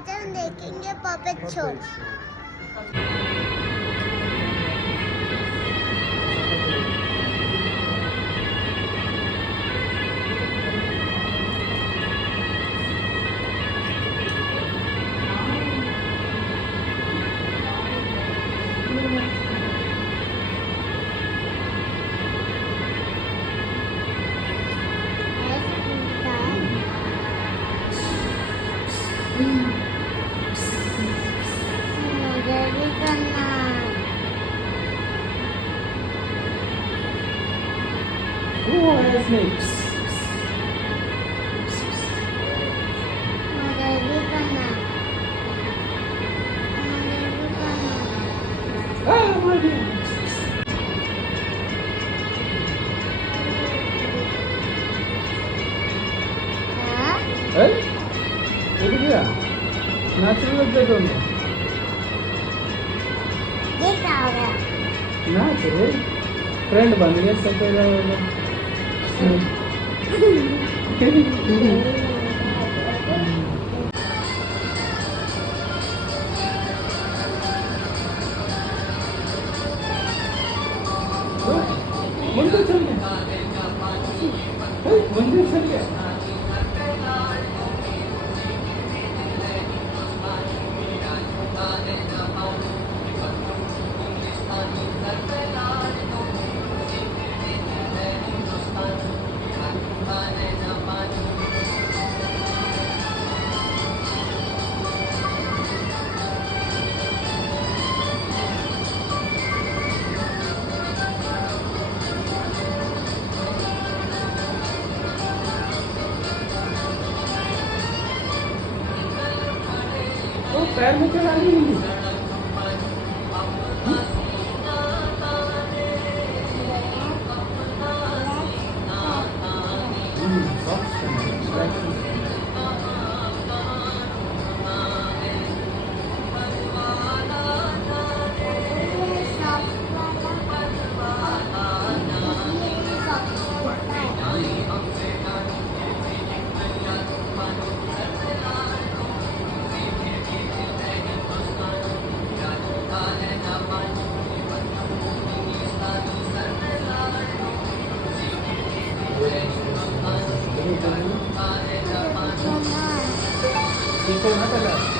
आज हम देखेंगे पपेट शो। मुझे भी करना। Oh, snakes. मुझे भी करना। मुझे भी करना। Ah, my dear. हाँ? Hey? Look at that. Natural look that one. ये क्या हो गया? Natural. Friend बन गया सपेरा वाला. मंदिर चल गया. मंदिर चल गया. वो पैर में चला रही है. Ikaw na talaga.